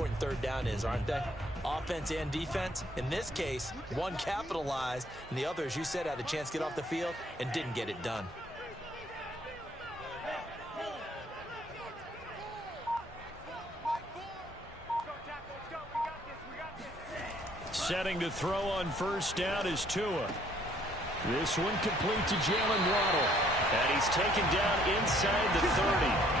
important third down is, aren't they? Offense and defense. In this case, one capitalized, and the other, as you said, had a chance to get off the field and didn't get it done. Setting to throw on first down is Tua. This one complete to Jalen Waddle. And he's taken down inside the 30.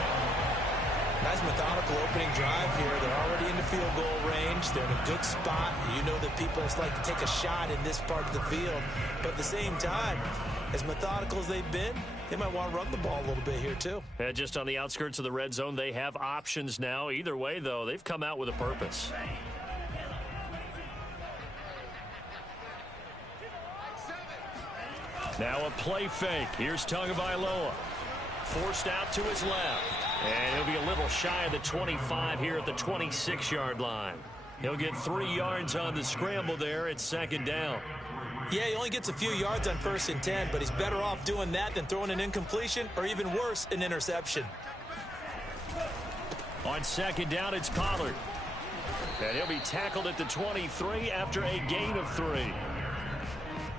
Nice methodical opening drive here. They're already in the field goal range. They're in a good spot. You know that people like to take a shot in this part of the field. But at the same time, as methodical as they've been, they might want to run the ball a little bit here too. And just on the outskirts of the red zone, they have options now. Either way, though, they've come out with a purpose. Now a play fake. Here's Tagovailoa. Forced out to his left. And he'll be a little shy of the 25 here at the 26-yard line. He'll get 3 yards on the scramble there at second down. Yeah, he only gets a few yards on 1st and 10, but he's better off doing that than throwing an incompletion or even worse, an interception. On second down, it's Pollard. And he'll be tackled at the 23 after a gain of 3.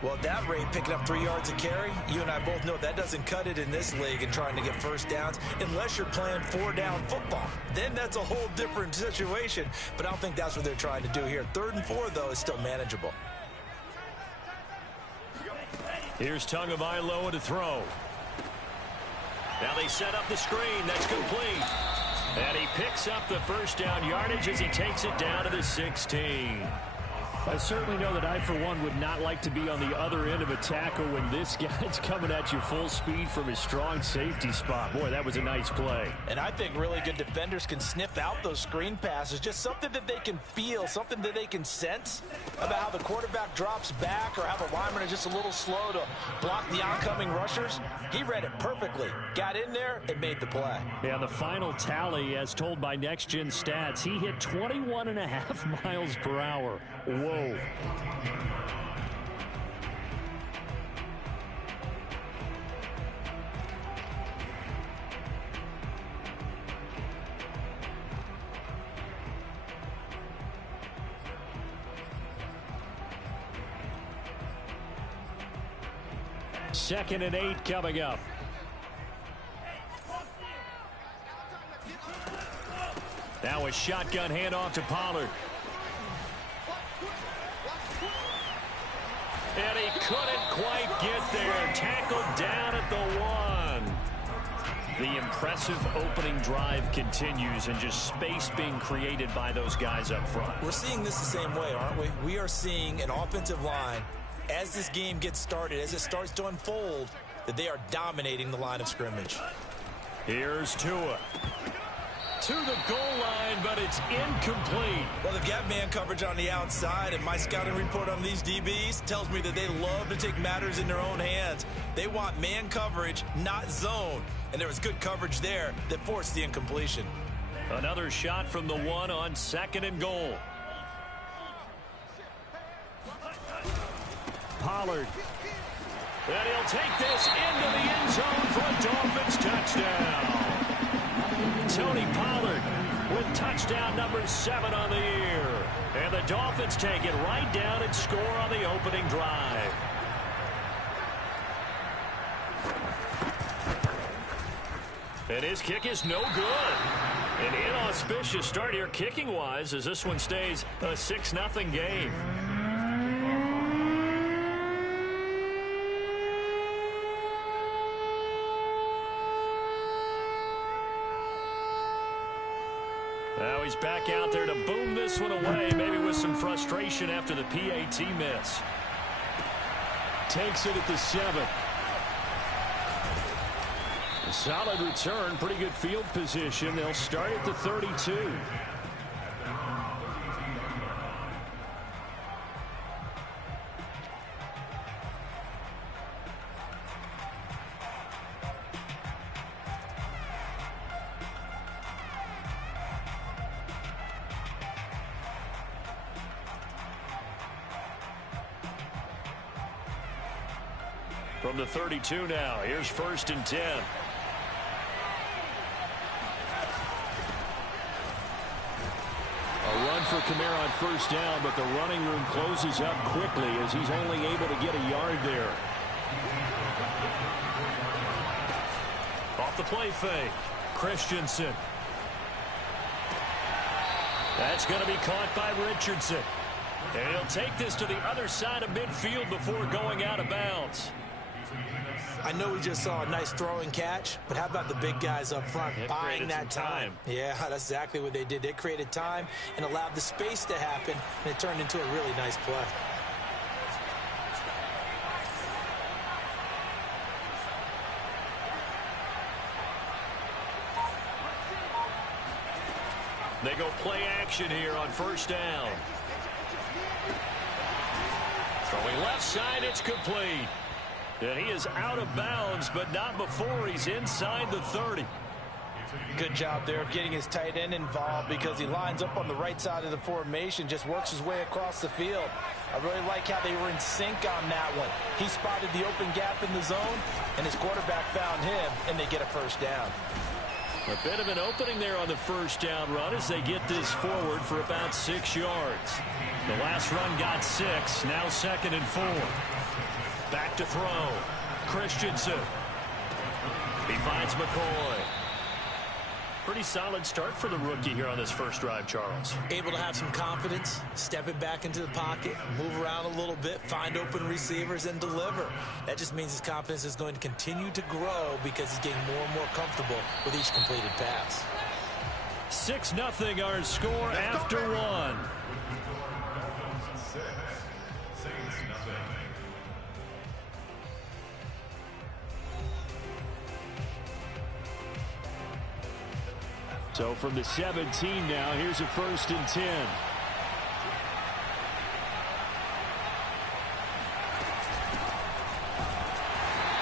Well, at that rate, picking up 3 yards a carry, you and I both know that doesn't cut it in this league and trying to get first downs unless you're playing 4-down football. Then that's a whole different situation, but I don't think that's what they're trying to do here. 3rd and 4, though, is still manageable. Here's Tagovailoa to throw. Now they set up the screen. That's complete. And he picks up the first down yardage as he takes it down to the 16. I certainly know that I, for one, would not like to be on the other end of a tackle when this guy's coming at you full speed from his strong safety spot. Boy, that was a nice play. And I think really good defenders can sniff out those screen passes. Just something that they can feel, something that they can sense about how the quarterback drops back or how the linemen are just a little slow to block the oncoming rushers. He read it perfectly. Got in there and made the play. Yeah, the final tally, as told by Next Gen Stats, he hit 21.5 miles per hour. Whoa. Second and 8 coming up. Now a shotgun handoff to Pollard. And he couldn't quite get there. Tackled down at the 1. The impressive opening drive continues, and just space being created by those guys up front. We're seeing this the same way, aren't we? We are seeing an offensive line, as this game gets started, as it starts to unfold, that they are dominating the line of scrimmage. Here's Tua. To the goal line, but it's incomplete. Well, they've got man coverage on the outside, and my scouting report on these DBs tells me that they love to take matters in their own hands. They want man coverage, not zone. And there was good coverage there that forced the incompletion. Another shot from the 1 on 2nd and goal. Pollard. And he'll take this into the end zone for a Dolphins touchdown. Tony Pollard with touchdown number 7 on the year. And the Dolphins take it right down and score on the opening drive. And his kick is no good. An inauspicious start here kicking-wise as this one stays a 6-0 game. Now he's back out there to boom this one away, maybe with some frustration after the PAT miss. Takes it at the 7. A solid return, pretty good field position. They'll start at the 32. From the 32 now, here's 1st and 10. A for Kamara on first down, but the running room closes up quickly as he's only able to get a yard there. Off the play fake, Christensen. That's going to be caught by Richardson. And he'll take this to the other side of midfield before going out of bounds. I know we just saw a nice throwing catch, but how about the big guys up front buying that time? Yeah, that's exactly what they did. They created time and allowed the space to happen, and it turned into a really nice play. They go play action here on first down. Throwing left side, it's complete. And he is out of bounds, but not before he's inside the 30. Good job there of getting his tight end involved because he lines up on the right side of the formation, just works his way across the field. I really like how they were in sync on that one. He spotted the open gap in the zone, and his quarterback found him, and they get a first down. A bit of an opening there on the first down run as they get this forward for about 6 yards. The last run got 6, now 2nd and 4. Back to throw. Christensen. He finds McCoy. Pretty solid start for the rookie here on this first drive, Charles. Able to have some confidence, stepping back into the pocket, move around a little bit, find open receivers, and deliver. That just means his confidence is going to continue to grow because he's getting more and more comfortable with each completed pass. 6-0 our score after one. So from the 17 now, here's a 1st and 10.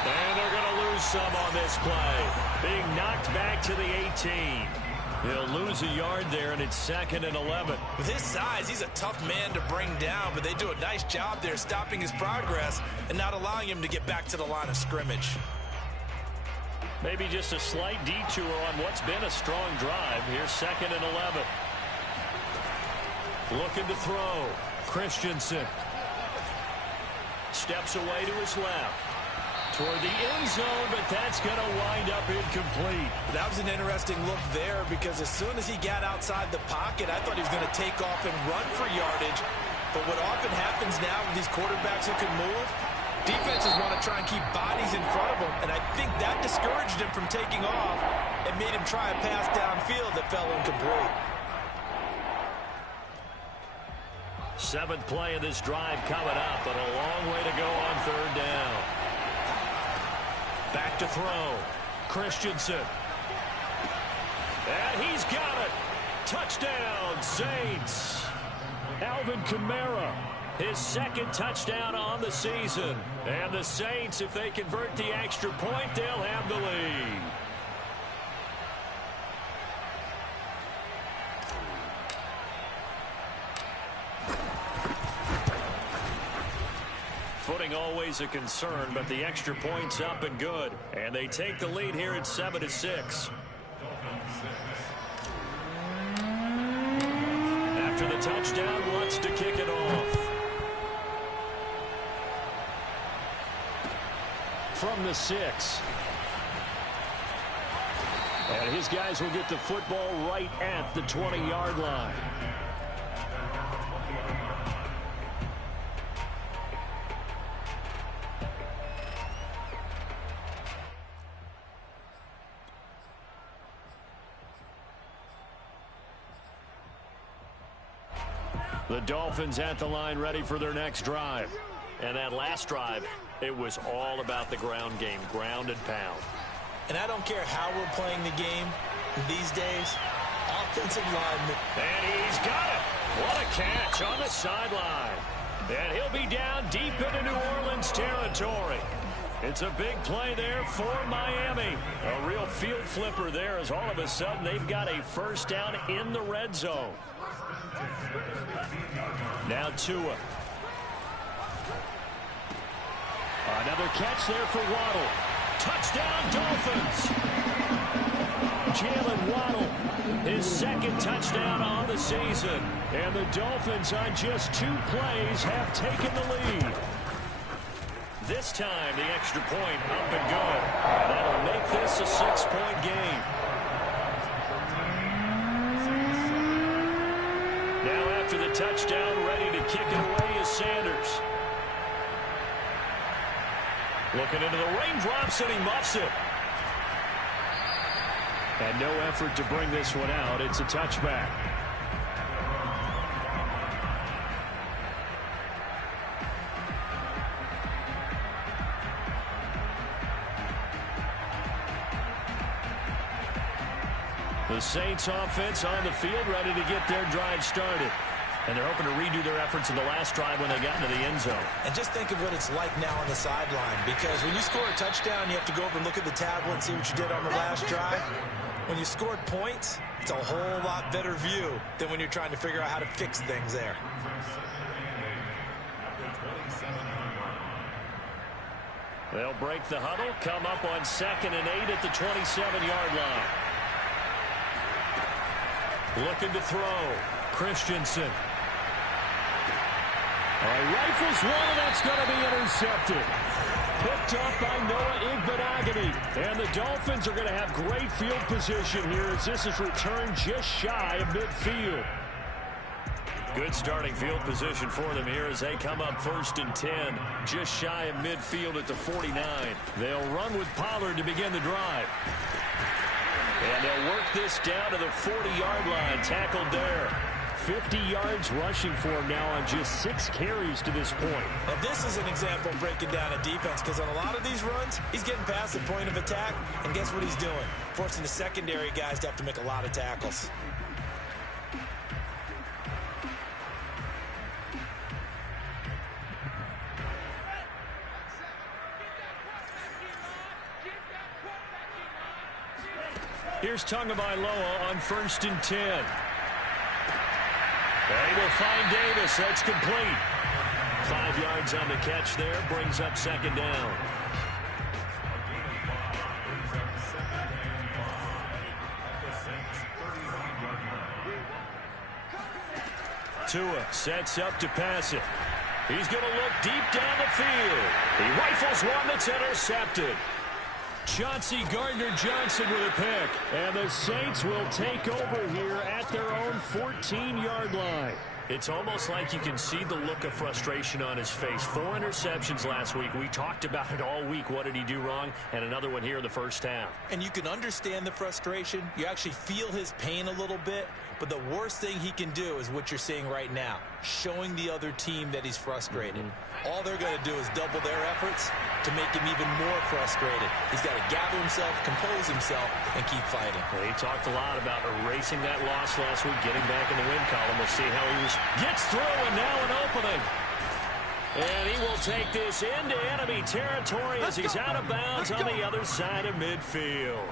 And they're going to lose some on this play. Being knocked back to the 18. He'll lose a yard there, and it's 2nd and 11. With his size, he's a tough man to bring down, but they do a nice job there stopping his progress and not allowing him to get back to the line of scrimmage. Maybe just a slight detour on what's been a strong drive. Here's 2nd and 11. Looking to throw. Christensen. Steps away to his left. Toward the end zone, but that's going to wind up incomplete. That was an interesting look there because as soon as he got outside the pocket, I thought he was going to take off and run for yardage. But what often happens now with these quarterbacks who can move, defenses want to try and keep bodies in front of him, and I think that discouraged him from taking off and made him try a pass downfield that fell incomplete. 7th play of this drive coming up, but a long way to go on 3rd down. Back to throw. Christensen. And he's got it. Touchdown, Saints. Alvin Kamara. His 2nd touchdown on the season. And the Saints, if they convert the extra point, they'll have the lead. Footing always a concern, but the extra point's up and good. And they take the lead here at 7-6. After the touchdown, wants to kick it off. From the 6. And his guys will get the football right at the 20-yard line. The Dolphins at the line ready for their next drive. And that last drive, it was all about the ground game, ground and pound. And I don't care how we're playing the game these days, offensive linemen. And he's got it. What a catch on the sideline. And he'll be down deep into New Orleans territory. It's a big play there for Miami. A real field flipper there as all of a sudden they've got a first down in the red zone. Now Tua. Another catch there for Waddle. Touchdown, Dolphins. Jalen Waddle, his second touchdown on the season. And the Dolphins on just 2 plays have taken the lead. This time the extra point up and good. That'll make this a 6-point game. Now after the touchdown, ready to kick it away is Sanders. Looking into the raindrops, and he muffs it. And no effort to bring this one out. It's a touchback. The Saints offense on the field, ready to get their drive started. And they're hoping to redo their efforts in the last drive when they got into the end zone. And just think of what it's like now on the sideline, because when you score a touchdown, you have to go over and look at the tablet and see what you did on the last drive. When you scored points, it's a whole lot better view than when you're trying to figure out how to fix things there. They'll break the huddle, come up on 2nd and 8 at the 27-yard line. Looking to throw. Christensen. All right, rifles one, and that's going to be intercepted. Picked up by Noah Igbenogany. And the Dolphins are going to have great field position here as this is returned just shy of midfield. Good starting field position for them here as they come up 1st and 10. Just shy of midfield at the 49. They'll run with Pollard to begin the drive. And they'll work this down to the 40-yard line. Tackled there. 50 yards rushing for him now on just 6 carries to this point. And this is an example of breaking down a defense, because on a lot of these runs, he's getting past the point of attack, and guess what he's doing? Forcing the secondary guys to have to make a lot of tackles. Here's Tagovailoa on 1st and 10. They will find Davis. That's complete. 5 yards on the catch there. Brings up 2nd down. Tua sets up to pass it. He's going to look deep down the field. He rifles one that's intercepted. Chauncey Gardner-Johnson with a pick. And the Saints will take over here at their own 14-yard line. It's almost like you can see the look of frustration on his face. 4 interceptions last week. We talked about it all week. What did he do wrong? And another one here in the first half. And you can understand the frustration. You actually feel his pain a little bit. But the worst thing he can do is what you're seeing right now, showing the other team that he's frustrated. All they're going to do is double their efforts to make him even more frustrated. He's got to gather himself, compose himself, and keep fighting. Well, he talked a lot about erasing that loss last week, getting back in the win column. We'll see how he gets through, and now an opening. And he will take this into enemy territory as he's out of bounds on the other side of midfield.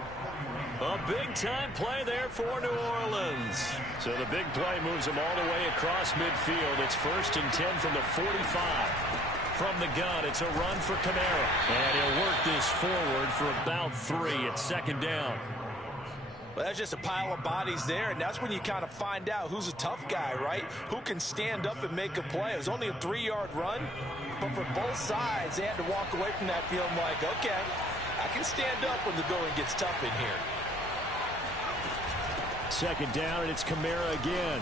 A big-time play there for New Orleans. So the big play moves him all the way across midfield. It's 1st and 10 from the 45. From the gun, it's a run for Kamara. And he'll work this forward for about 3 at 2nd down. Well, that's just a pile of bodies there, and that's when you kind of find out who's a tough guy, right? Who can stand up and make a play. It was only a 3-yard run, but for both sides, they had to walk away from that feeling like, okay, I can stand up when the going gets tough in here. 2nd down, and it's Kamara again.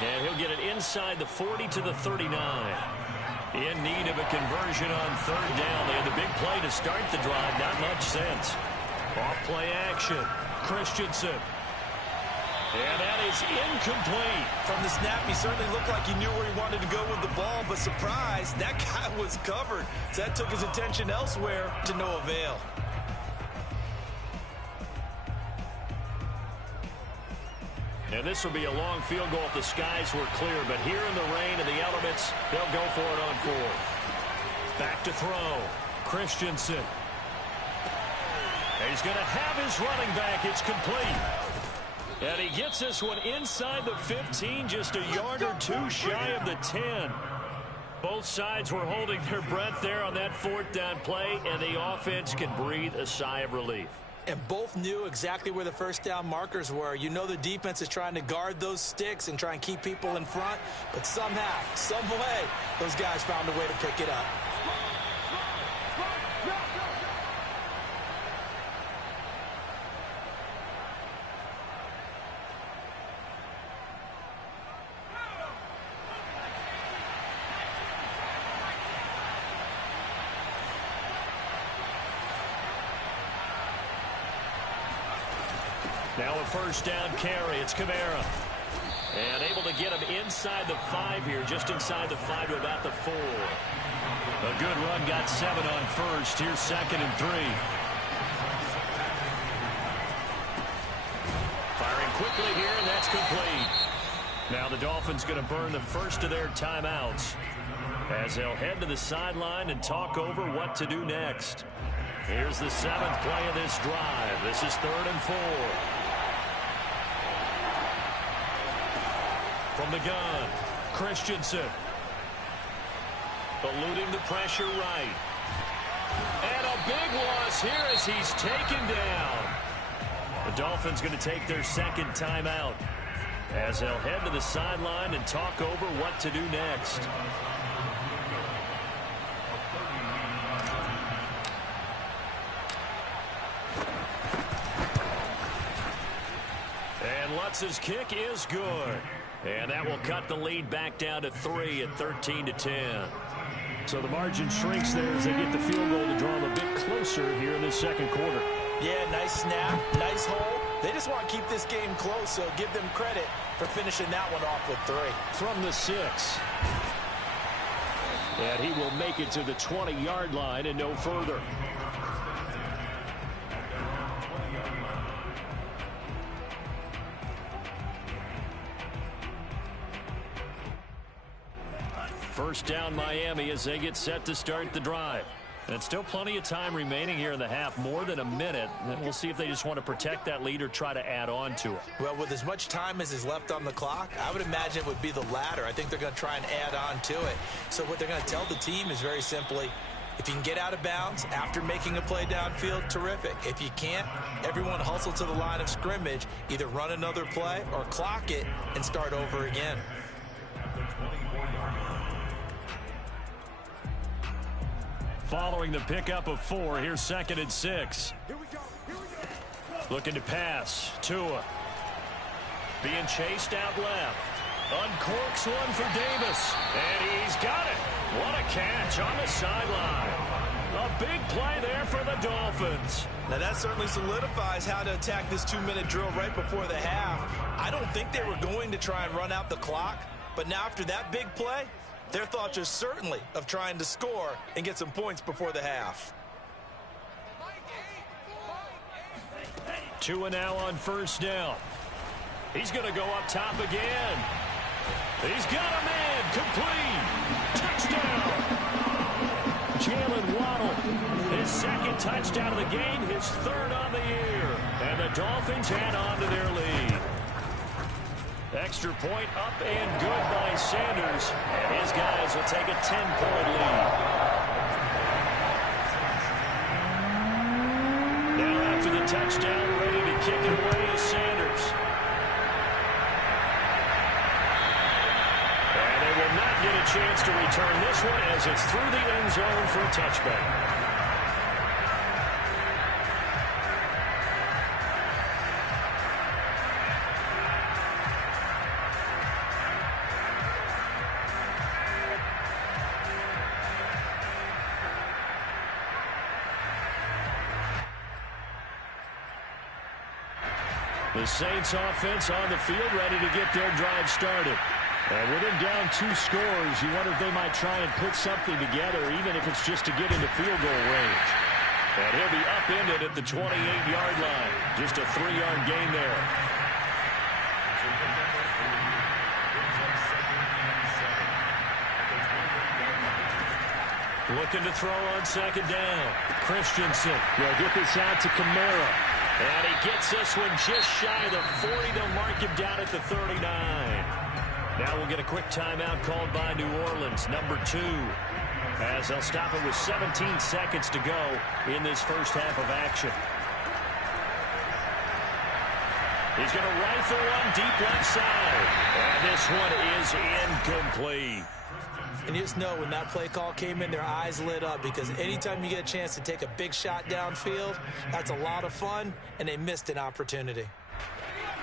And he'll get it inside the 40 to the 39. In need of a conversion on 3rd down. They had the big play to start the drive. Not much sense. Off play action. Christensen. And that is incomplete. From the snap, he certainly looked like he knew where he wanted to go with the ball, but surprise, that guy was covered. So that took his attention elsewhere to no avail. And this will be a long field goal if the skies were clear. But here in the rain and the elements, they'll go for it on 4th. Back to throw. Christensen. He's going to have his running back. It's complete. And he gets this one inside the 15, just a yard or 2 shy of the 10. Both sides were holding their breath there on that 4th down play, and the offense can breathe a sigh of relief. And both knew exactly where the first down markers were. You know the defense is trying to guard those sticks and try and keep people in front. But somehow, some way, those guys found a way to pick it up. Now a first down carry. It's Kamara. And able to get him inside the 5 here, just inside the 5 to about the 4. A good run, got 7 on first. Here's 2nd and 3. Firing quickly here, and that's complete. Now the Dolphins going to burn the first of their timeouts as they'll head to the sideline and talk over what to do next. Here's the 7th play of this drive. This is 3rd and 4. From the gun, Christensen. Eluding the pressure right. And a big loss here as he's taken down. The Dolphins going to take their 2nd timeout as they'll head to the sideline and talk over what to do next. And Lutz's kick is good. And that will cut the lead back down to 3 at 13-10. So the margin shrinks there as they get the field goal to draw them a bit closer here in the 2nd quarter. Yeah, nice snap, nice hole. They just want to keep this game close, so give them credit for finishing that one off with 3. From the 6. And he will make it to the 20-yard line and no further. First down Miami as they get set to start the drive. And still plenty of time remaining here in the half, more than a minute. And we'll see if they just want to protect that lead or try to add on to it. Well, with as much time as is left on the clock, I would imagine it would be the latter. I think they're going to try and add on to it. So what they're going to tell the team is very simply, if you can get out of bounds after making a play downfield, terrific. If you can't, everyone hustle to the line of scrimmage, either run another play or clock it and start over again. Following the pickup of 4, here's 2nd and 6. Looking to pass. Tua. Being chased out left. Uncorks one for Davis. And he's got it. What a catch on the sideline. A big play there for the Dolphins. Now that certainly solidifies how to attack this 2-minute drill right before the half. I don't think they were going to try and run out the clock, but now after that big play, their thoughts are certainly of trying to score and get some points before the half. Tua now on first down. He's going to go up top again. He's got a man. Complete. Touchdown. Jalen Waddle. His 2nd touchdown of the game. His 3rd on the year. And the Dolphins add on to their lead. Extra point up and good by Sanders. And his guys will take a 10-point lead. Now after the touchdown, ready to kick it away is Sanders. And they will not get a chance to return this one as it's through the end zone for a touchback. The Saints offense on the field ready to get their drive started. And with him down 2 scores, you wonder if they might try and put something together, even if it's just to get into field goal range. And he'll be upended at the 28-yard line. Just a 3-yard gain there. Looking to throw on 2nd down. Christensen will get this out to Kamara. And he gets this one just shy of the 40. They'll mark him down at the 39. Now we'll get a quick timeout called by New Orleans, number 2. As they'll stop it with 17 seconds to go in this first half of action. He's going to rifle one deep left side. And this one is incomplete. And you just know when that play call came in, their eyes lit up, because anytime you get a chance to take a big shot downfield, that's a lot of fun, and they missed an opportunity.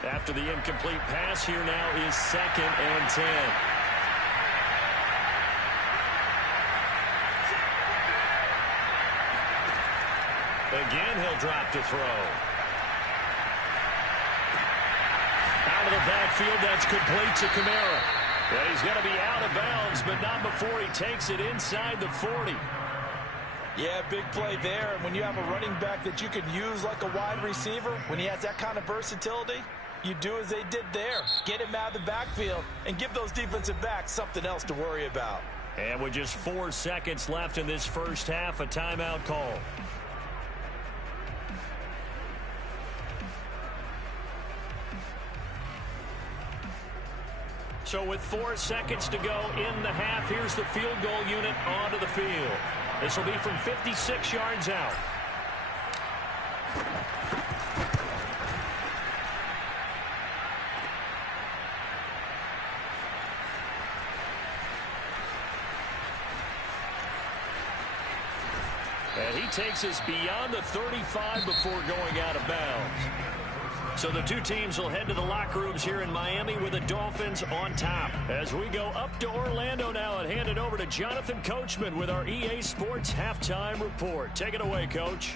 After the incomplete pass, here now is 2nd and 10. Again, he'll drop to throw. Out of the backfield, that's complete to Kamara. And he's going to be out of bounds, but not before he takes it inside the 40. Yeah, big play there. And when you have a running back that you can use like a wide receiver, when he has that kind of versatility, you do as they did there. Get him out of the backfield and give those defensive backs something else to worry about. And with just 4 seconds left in this first half, a timeout call. So with 4 seconds to go in the half, here's the field goal unit onto the field. This will be from 56 yards out. And he takes us beyond the 35 before going out of bounds. So the two teams will head to the locker rooms here in Miami with the Dolphins on top. As we go up to Orlando now and hand it over to Jonathan Coachman with our EA Sports Halftime Report. Take it away, Coach.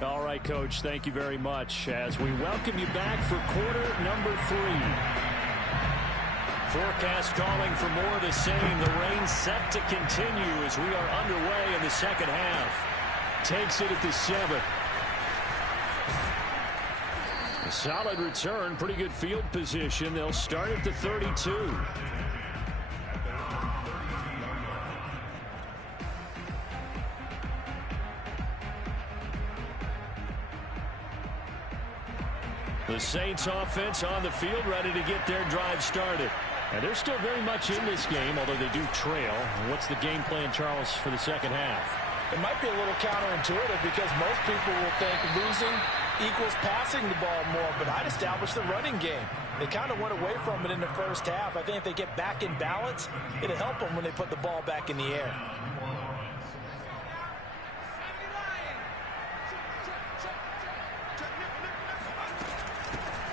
All right, Coach, thank you very much as we welcome you back for quarter number 3. Forecast calling for more of the same. The rain set to continue as we are underway in the second half. Takes it at the 7. A solid return, pretty good field position. They'll start at the 32. The Saints offense on the field, ready to get their drive started. And they're still very much in this game, although they do trail. What's the game plan, Charles, for the second half? It might be a little counterintuitive because most people will think losing equals passing the ball more, but I'd establish the running game. They kind of went away from it in the first half. I think if they get back in balance, it'll help them when they put the ball back in the air.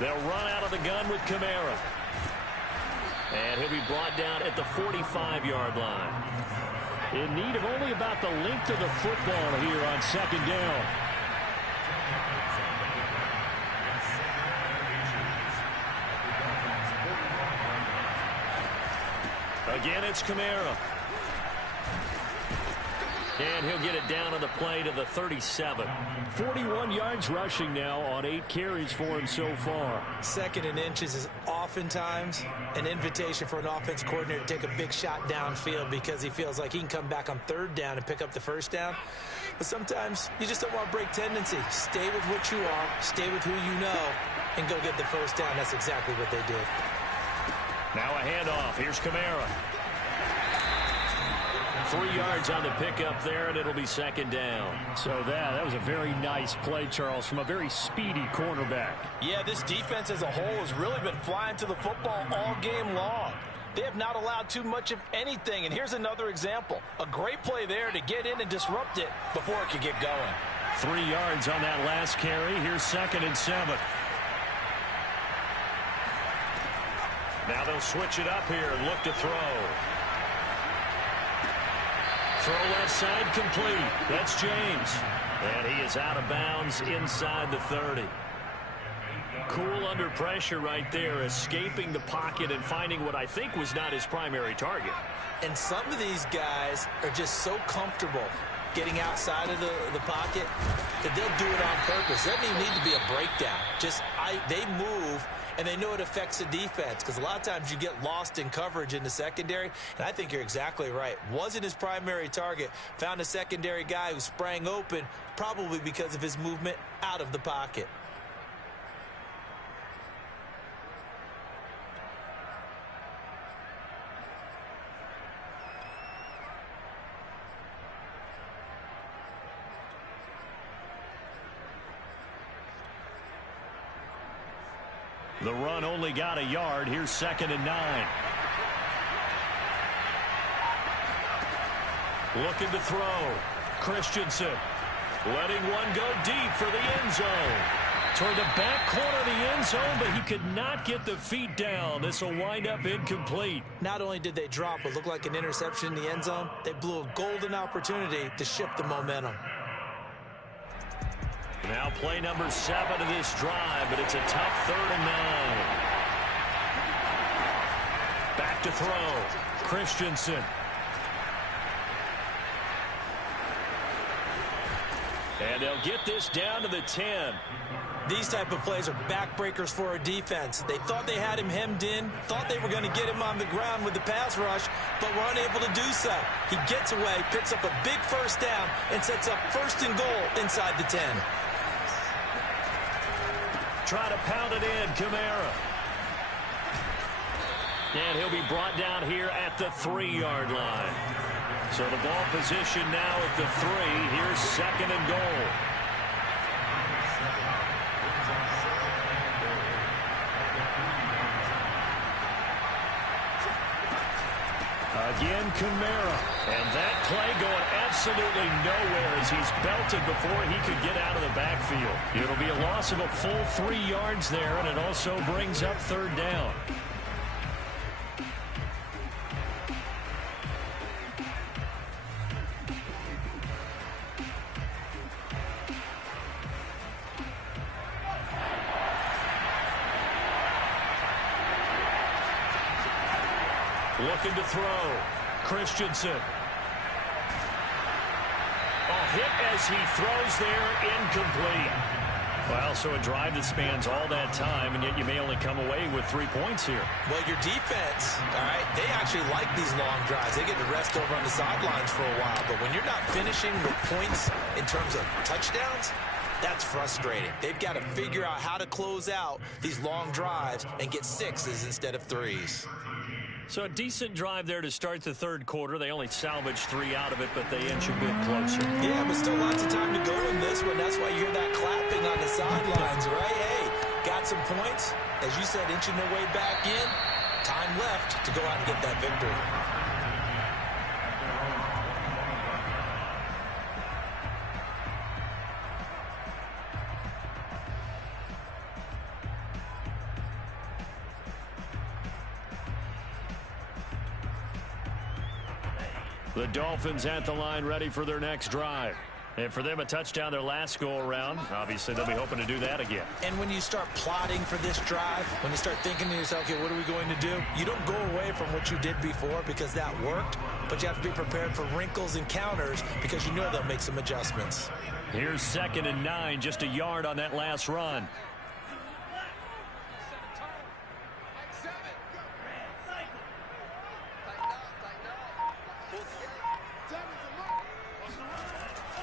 They'll run out of the gun with Kamara. And he'll be brought down at the 45-yard line. In need of only about the length of the football here on 2nd down. Again, it's Kamara. And he'll get it down on the play to the 37. 41 yards rushing now on 8 carries for him so far. 2nd and inches is oftentimes an invitation for an offense coordinator to take a big shot downfield because he feels like he can come back on 3rd down and pick up the 1st down. But sometimes you just don't want to break tendency. Stay with what you are, stay with who you know, and go get the 1st down. That's exactly what they did. Now a handoff. Here's Kamara. 3 yards on the pickup there, and it'll be 2nd down. So that was a very nice play, Charles, from a very speedy cornerback. Yeah, this defense as a whole has really been flying to the football all game long. They have not allowed too much of anything, and here's another example. A great play there to get in and disrupt it before it could get going. 3 yards on that last carry. Here's 2nd and 7. Now they'll switch it up here and look to throw. Throw left side complete. That's James. And he is out of bounds inside the 30. Cool under pressure right there, escaping the pocket and finding what I think was not his primary target. And some of these guys are just so comfortable getting outside of the pocket that they'll do it on purpose. Doesn't even need to be a breakdown. They move, and they know it affects the defense because a lot of times you get lost in coverage in the secondary, and I think you're exactly right. Wasn't his primary target. Found a secondary guy who sprang open, probably because of his movement out of the pocket. The run only got a yard. Here's 2nd and 9. Looking to throw. Christensen letting one go deep for the end zone. Toward the back corner of the end zone, but he could not get the feet down. This will wind up incomplete. Not only did they drop what looked like an interception in the end zone, they blew a golden opportunity to shift the momentum. Now play number 7 of this drive, but it's a tough 3rd and 9. Back to throw. Christensen. And they'll get this down to the 10. These type of plays are backbreakers for a defense. They thought they had him hemmed in, thought they were going to get him on the ground with the pass rush, but were unable to do so. He gets away, picks up a big first down, and sets up 1st and goal inside the 10. Try to pound it in, Kamara. And he'll be brought down here at the 3-yard line. So the ball position now at the 3. Here's 2nd and goal. Again, Kamara. And that play going absolutely nowhere as he's belted before he could get out of the backfield. It'll be a loss of a full 3 yards there, and it also brings up 3rd down. Looking to throw. Christensen. A hit as he throws there, incomplete. Well, so a drive that spans all that time, and yet you may only come away with 3 points here. Well, your defense, all right, they actually like these long drives. They get to rest over on the sidelines for a while. But when you're not finishing with points in terms of touchdowns, that's frustrating. They've got to figure out how to close out these long drives and get 6s instead of 3s. So a decent drive there to start the 3rd quarter. They only salvaged 3 out of it, but they inch a bit closer. Yeah, but still lots of time to go in this one. That's why you hear that clapping on the sidelines, right? Hey, got some points. As you said, inching their way back in. Time left to go out and get that victory. The Dolphins at the line ready for their next drive. And for them, a touchdown their last go-around. Obviously, they'll be hoping to do that again. And when you start plotting for this drive, when you start thinking to yourself, okay, what are we going to do? You don't go away from what you did before because that worked, but you have to be prepared for wrinkles and counters because you know they'll make some adjustments. Here's 2nd and 9, just a yard on that last run.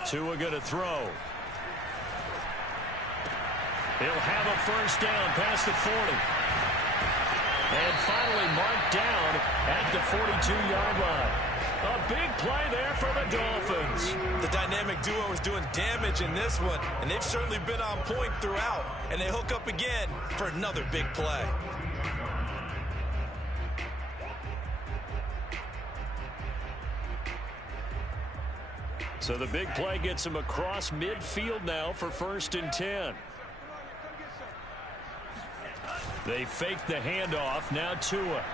Tua going to throw. He'll have a first down past the 40. And finally marked down at the 42-yard line. A big play there for the Dolphins. The dynamic duo is doing damage in this one, and they've certainly been on point throughout. And they hook up again for another big play. So the big play gets him across midfield now for 1st and 10. They fake the handoff. Now Tua.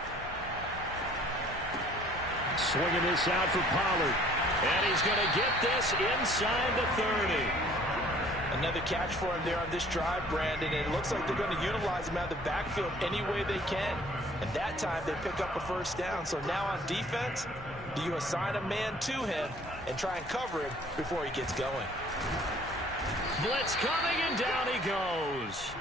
Swinging this out for Pollard. And he's going to get this inside the 30. Another catch for him there on this drive, Brandon. And it looks like they're going to utilize him out of the backfield any way they can. And that time they pick up a first down. So now on defense, do you assign a man to him and try and cover him before he gets going? Blitz coming, and down he goes.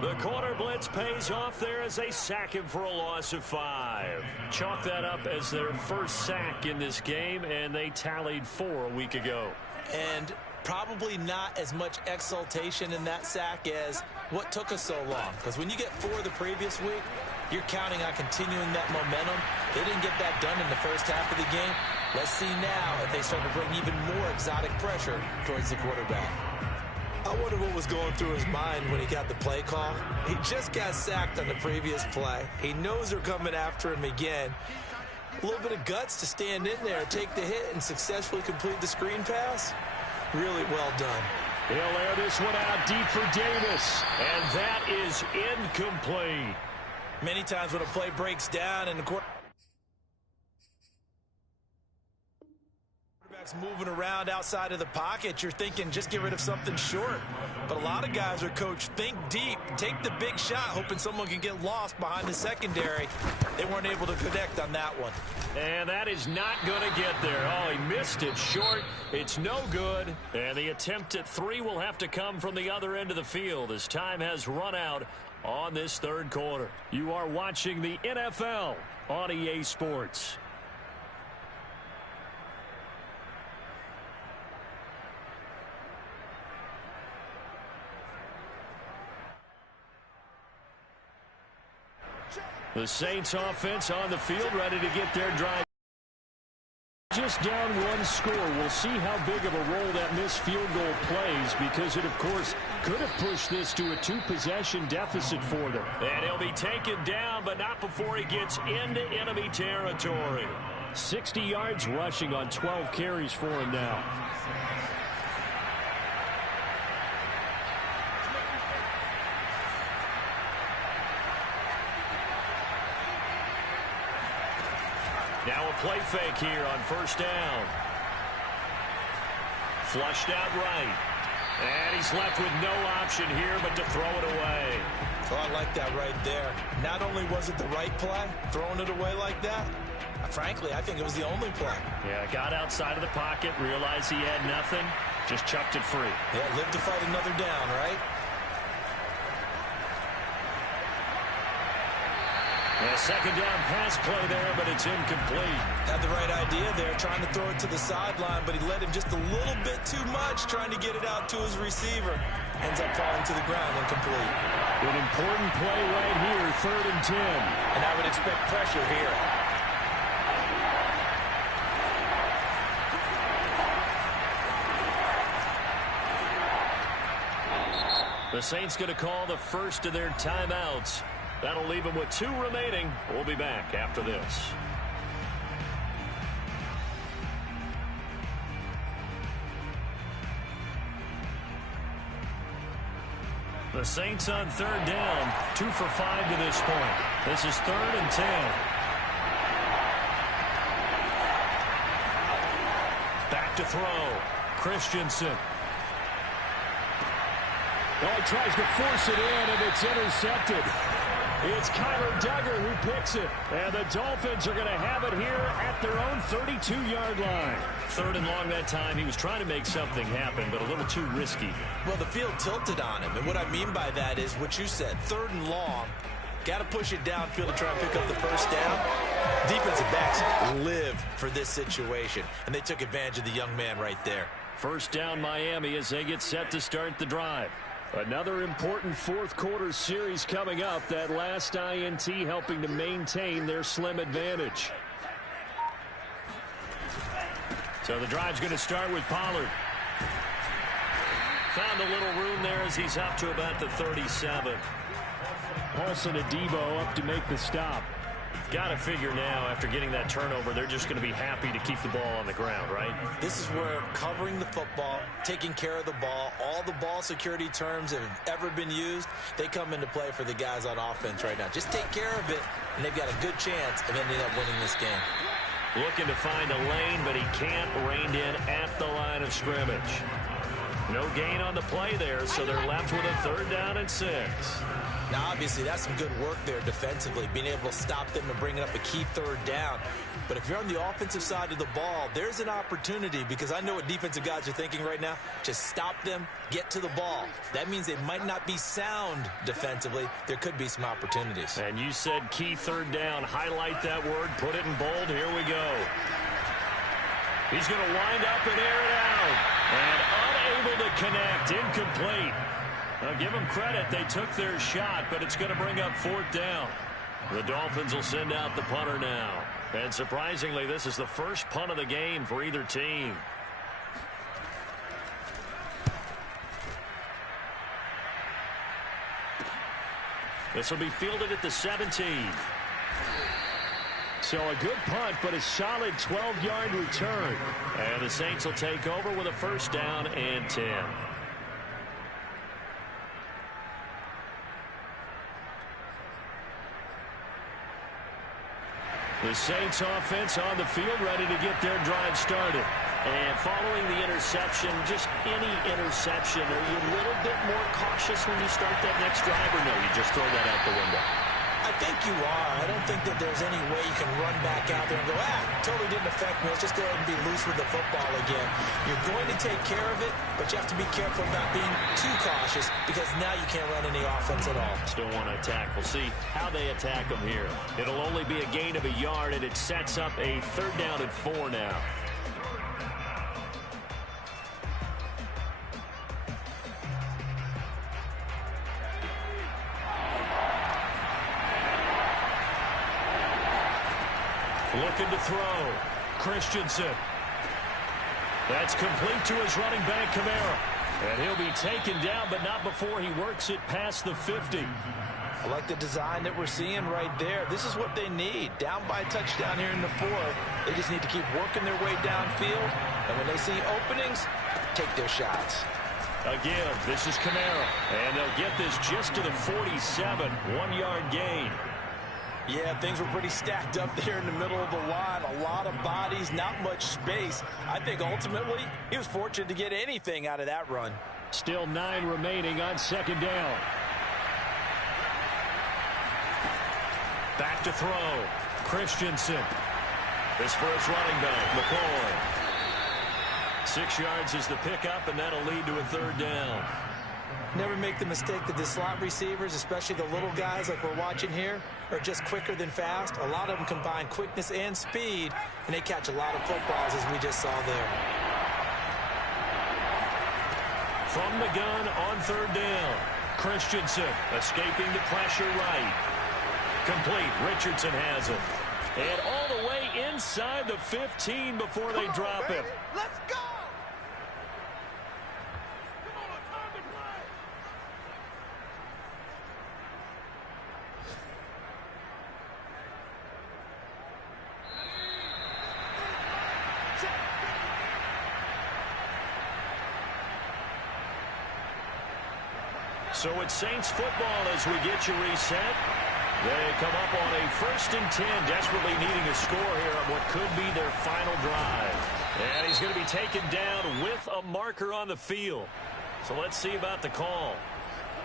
The corner blitz pays off there as they sack him for a loss of 5. Chalk that up as their first sack in this game, and they tallied 4 a week ago. And probably not as much exultation in that sack as what took us so long. Because when you get 4 the previous week, you're counting on continuing that momentum. They didn't get that done in the first half of the game. Let's see now if they start to bring even more exotic pressure towards the quarterback. I wonder what was going through his mind when he got the play call. He just got sacked on the previous play. He knows they're coming after him again. A little bit of guts to stand in there, take the hit, and successfully complete the screen pass. Really well done. He'll air this one out deep for Davis, and that is incomplete. Many times when a play breaks down and the quarterback's moving around outside of the pocket, you're thinking just get rid of something short. But a lot of guys are coached, think deep, take the big shot, hoping someone can get lost behind the secondary. They weren't able to connect on that one. And that is not going to get there. Oh, he missed it short. It's no good. And the attempt at 3 will have to come from the other end of the field as time has run out on this third quarter. You are watching the NFL on EA Sports. The Saints offense on the field, ready to get their drive. Just down one score. We'll see how big of a role that missed field goal plays, because it, of course, could have pushed this to a 2-possession deficit for them. And he'll be taken down, but not before he gets into enemy territory. 60 yards rushing on 12 carries for him now. Now a play fake here on first down. Flushed out right. And he's left with no option here but to throw it away. So I like that right there. Not only was it the right play, throwing it away like that, frankly, I think it was the only play. Yeah, got outside of the pocket, realized he had nothing, just chucked it free. Yeah, live to fight another down, right? A second down pass play there, but it's incomplete. Had the right idea there, trying to throw it to the sideline, but he let him just a little bit too much, trying to get it out to his receiver. Ends up falling to the ground, incomplete. An important play right here, 3rd and 10. And I would expect pressure here. The Saints going to call the first of their timeouts. That'll leave them with 2 remaining. We'll be back after this. The Saints on 3rd down, 2 for 5 to this point. This is 3rd and 10. Back to throw. Christensen. Oh, he tries to force it in, and it's intercepted. It's Kyler Duggar who picks it. And the Dolphins are going to have it here at their own 32-yard line. 3rd and long that time. He was trying to make something happen, but a little too risky. Well, the field tilted on him. And what I mean by that is what you said. 3rd and long. Got to push it downfield to try and pick up the first down. Defensive backs live for this situation. And they took advantage of the young man right there. First down Miami as they get set to start the drive. Another important 4th quarter series coming up. That last INT helping to maintain their slim advantage. So the drive's going to start with Pollard. Found a little room there as he's up to about the 37. Paulson Adebo up to make the stop. Got to figure now, after getting that turnover, they're just going to be happy to keep the ball on the ground, right? This is where covering the football, taking care of the ball, all the ball security terms that have ever been used, they come into play for the guys on offense right now. Just take care of it, and they've got a good chance of ending up winning this game. Looking to find a lane, but he can't rein in at the line of scrimmage. No gain on the play there, so they're left with a 3rd down and 6. Now, obviously, that's some good work there defensively, being able to stop them and bringing up a key 3rd down. But if you're on the offensive side of the ball, there's an opportunity, because I know what defensive guys are thinking right now. Just stop them, get to the ball. That means they might not be sound defensively. There could be some opportunities. And you said key 3rd down. Highlight that word, put it in bold. Here we go. He's going to wind up and air it out. And unable to connect, incomplete. Now, give them credit. They took their shot, but it's going to bring up 4th down. The Dolphins will send out the punter now. And surprisingly, this is the first punt of the game for either team. This will be fielded at the 17. So a good punt, but a solid 12-yard return. And the Saints will take over with a first down and 10. The Saints offense on the field, ready to get their drive started. And following the interception, just any interception, are you a little bit more cautious when you start that next drive, or no, you just throw that out the window? I think you are. I don't think that there's any way you can run back out there and go, totally didn't affect me. Let's just go ahead and be loose with the football again. You're going to take care of it, but you have to be careful about being too cautious because now you can't run any offense at all. Still want to attack. We'll see how they attack them here. It'll only be a gain of a yard, and it sets up a 3rd down and 4 now. Looking to throw. Christensen. That's complete to his running back, Kamara. And he'll be taken down, but not before he works it past the 50. I like the design that we're seeing right there. This is what they need. Down by a touchdown here in the 4th. They just need to keep working their way downfield. And when they see openings, take their shots. Again, this is Kamara. And they'll get this just to the 47. 1-yard gain. Yeah, things were pretty stacked up there in the middle of the line. A lot of bodies, not much space. I think ultimately he was fortunate to get anything out of that run. Still 9 remaining on 2nd down. Back to throw. Christensen. This for his running back, McCoy. 6 yards is the pickup, and that'll lead to a 3rd down. Never make the mistake that the slot receivers, especially the little guys like we're watching here, are just quicker than fast. A lot of them combine quickness and speed, and they catch a lot of footballs, as we just saw there. From the gun on 3rd down. Christensen escaping the pressure right. Complete. Richardson has it. And all the way inside the 15 before they drop him. Let's go! So it's Saints football as we get you reset. They come up on a 1st and 10, desperately needing a score here on what could be their final drive. And he's going to be taken down with a marker on the field. So let's see about the call.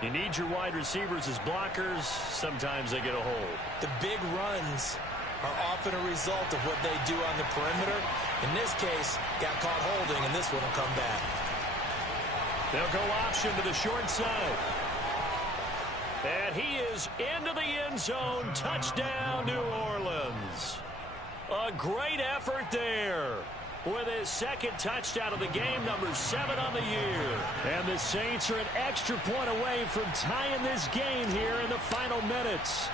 You need your wide receivers as blockers. Sometimes they get a hold. The big runs are often a result of what they do on the perimeter. In this case, got caught holding, and this one will come back. They'll go option to the short side. And he is into the end zone. Touchdown, New Orleans. A great effort there with his 2nd touchdown of the game, number 7 on the year. And the Saints are an extra point away from tying this game here in the final minutes.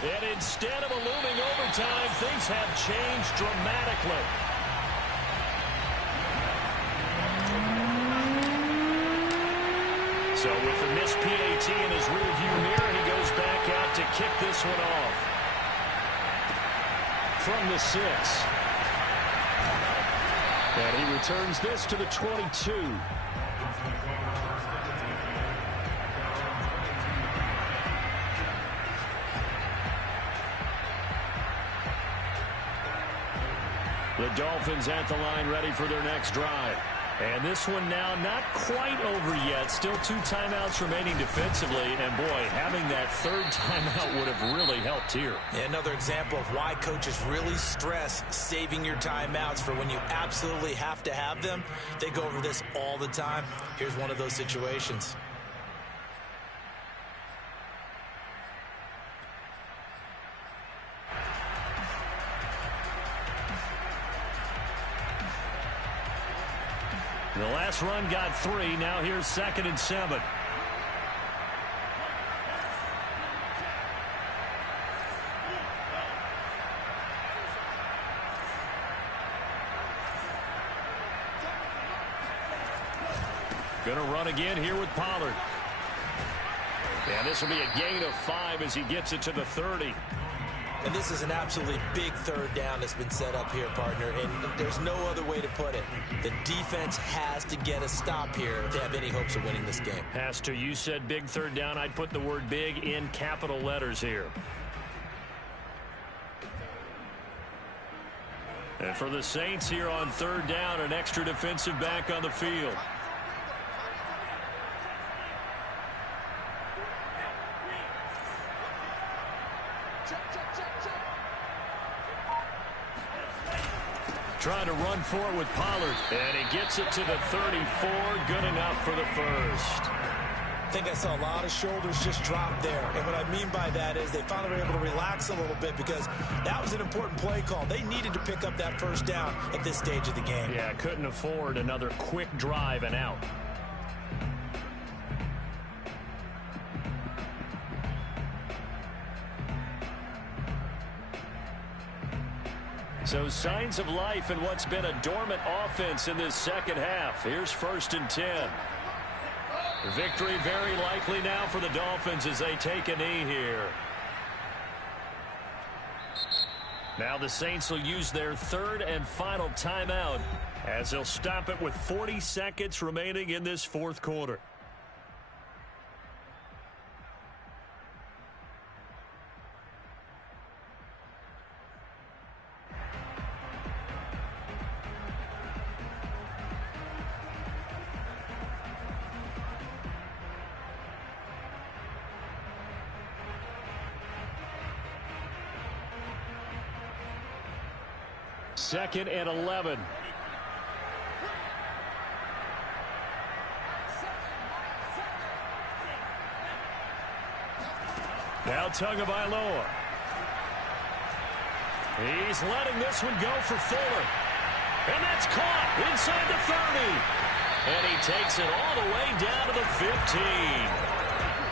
And instead of a looming overtime, things have changed dramatically. So with the missed PAT in his rearview mirror, he goes back out to kick this one off. From the 6. And he returns this to the 22. The Dolphins at the line, ready for their next drive. And this one now not quite over yet. Still 2 timeouts remaining defensively. And, boy, having that 3rd timeout would have really helped here. Yeah, another example of why coaches really stress saving your timeouts for when you absolutely have to have them. They go over this all the time. Here's one of those situations. The last run got 3. Now here's 2nd and 7. Going to run again here with Pollard. And this will be a gain of 5 as he gets it to the 30. And this is an absolutely big third down that's been set up here, partner, and there's no other way to put it. The defense has to get a stop here to have any hopes of winning this game. Has to. You said big third down. I'd put the word big in capital letters here. And for the Saints here on third down, an extra defensive back on the field. Trying to run for it with Pollard. And he gets it to the 34. Good enough for the first. I think I saw a lot of shoulders just drop there. And what I mean by that is they finally were able to relax a little bit because that was an important play call. They needed to pick up that first down at this stage of the game. Yeah, couldn't afford another quick drive and out. So signs of life in what's been a dormant offense in this second half. Here's 1st and 10. Victory very likely now for the Dolphins as they take a knee here. Now the Saints will use their third and final timeout as they'll stop it with 40 seconds remaining in this fourth quarter. Second and 11. Now Tagovailoa. He's letting this one go for Fuller. And that's caught inside the 30. And he takes it all the way down to the 15.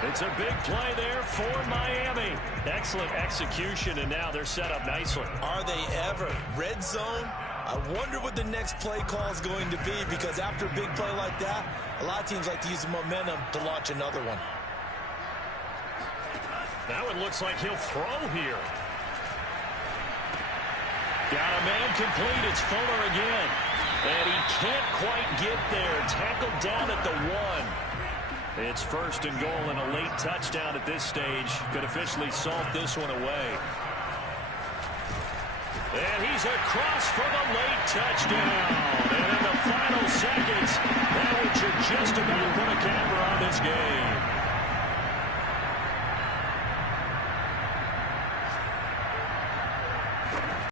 It's a big play there for Miami. Excellent execution, and now they're set up nicely. Are they ever? Red zone? I wonder what the next play call is going to be, because after a big play like that, a lot of teams like to use the momentum to launch another one. Now it looks like he'll throw here. Got a man complete. It's Fuller again. And he can't quite get there. Tackled down at the 1. It's 1st and goal and a late touchdown at this stage. Could officially salt this one away. And he's across for the late touchdown. And in the final seconds, that one should just about put a camera on this game.